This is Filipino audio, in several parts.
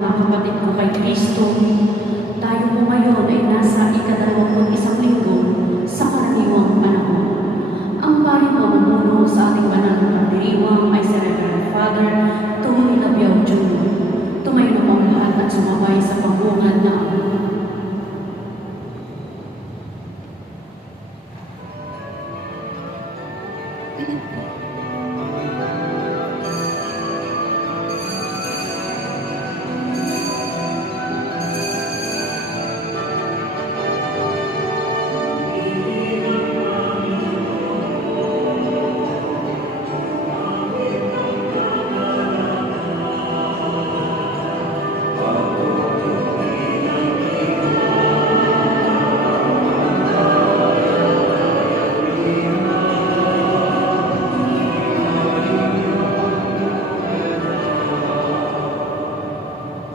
Mga kapatid ko kay Kristo, tayo po ngayon ay nasa ika-21 linggo sa karaniwang panahon. Ang paring mamumuno sa ating banal na pagdiriwang ay si Reverend Father Tony Labiao Jr. Tumayo na po ang lahat at sumabay sa pambungad na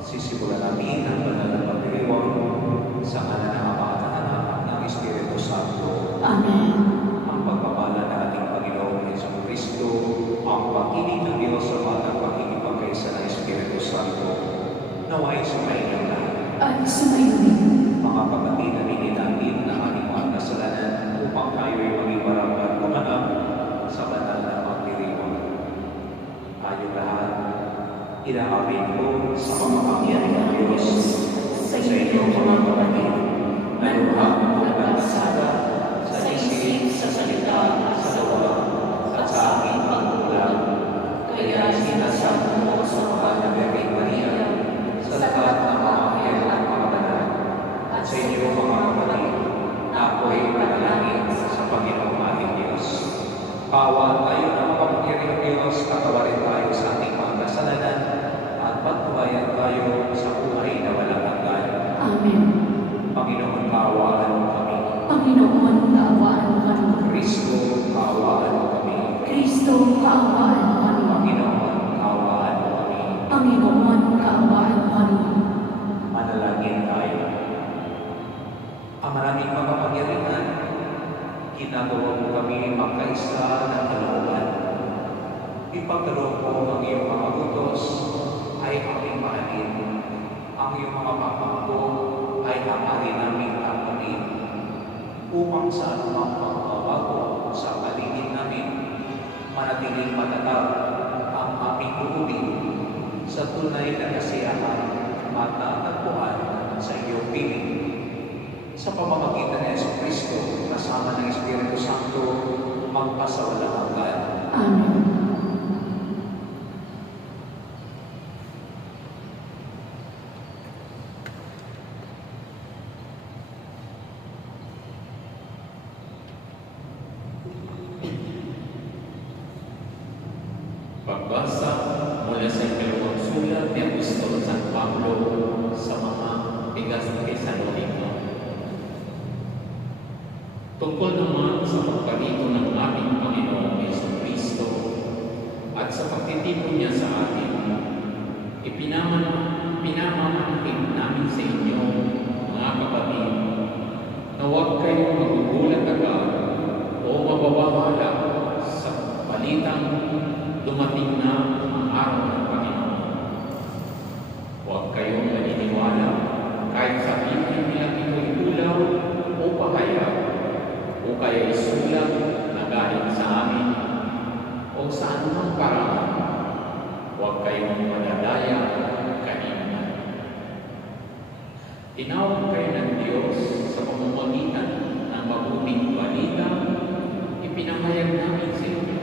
sisimulan namin ang banal na pagdiriwang sa ngalan ng Ama at ng Anak at ng Espiritu Santo. Amen. Ang pagpapala ng ating Panginoong Jesucristo, ang pag-ibig ng Diyos sa at pagkikipagkaisa ng Espiritu Santo, naway sumayin ng lahat. At sumayin. Mga kapatid, aminin natin na aming mga kasalanan upang tayo ay maging marami at kumanap sa banal na pagdiriwang. Tayong lahat, inaamin ko sa makapangyarihan ng Diyos sa inyong mga kapatid, na luha ang pagkakasala sa isip, sa salita, sa gawa, at sa aking pagkulang. Kaya sinasabi mo sa mga na Birhen Maria, sa lahat ng mga anghel at mga banal, at sa inyong mga kapatid, na ako'y manalangin sa Panginoong ating Diyos. Kaawaan tayo ng makapangyarihang Diyos, katawarin tayo sa ating mga kasalanan, at pagtubayan tayo sa buhay na walang hanggan. Amen. Panginoon, kaawaan mo kami. Panginoon, kaawaan mo kami. Kristo, kaawaan mo kami. Kristo, kaawaan mo kami. Panginoon, kaawaan mo kami. Panginoon, kaawaan mo kami. Manalangin tayo. Ang maraming makapangyarihan, ginagawa mo kami magkaisa ng kalooban. Ipagkaloob mo ang iyong mga utos ay aming mahalin. Ang iyong mga pangako ay hangarin naming tanggalin upang sa anumang pagbabago sa paligid namin, manatiling matatag ang aming uubig sa tunay na kasiyahan matatagpuan sa iyong piling. Sa pamamagitan ng Jesucristo, kasama ng Espiritu Santo, magpasawalang hanggan. Amen. Pagbasa mula sa ikalawang sulat ni Apostol San Pablo sa mga Tesalonica. Tungkol naman sa pagparito ng aming Panginoong Jesucristo at sa pagtitipon niya sa atin, pinamamangkin namin sa inyo, mga kapatid, na huwag kayong magugulat agad o mababahala sa balitang dumating na ang araw ng Panginoon. Huwag kayong maniniwala kahit sabihin nilang ito'y ulaw o pahayag o kaya isulat na galing sa amin o sa anumang paraan. Huwag kayong madadaya kanina. Tinawag kayo ng Diyos sa pamamagitan ng mabuting balita, ipinahayag namin sa inyo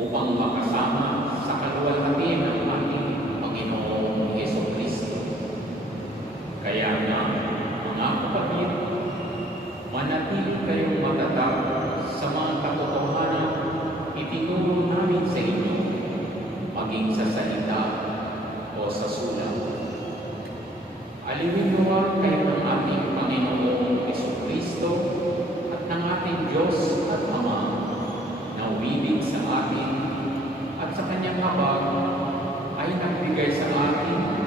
upang makasama sa kaluwalhati ng ating Panginoong Jesucristo. Kaya nga, mga kapatid, manatili kayong matatag sa mga katotohanan itinuro namin sa inyo, maging sa salita o sa sulat. Aliwinawa kayo ng ating Panginoong Jesucristo at ng ating Diyos at Ama na umilig sa atin at sa kanyang habag ay nagbigay sa atin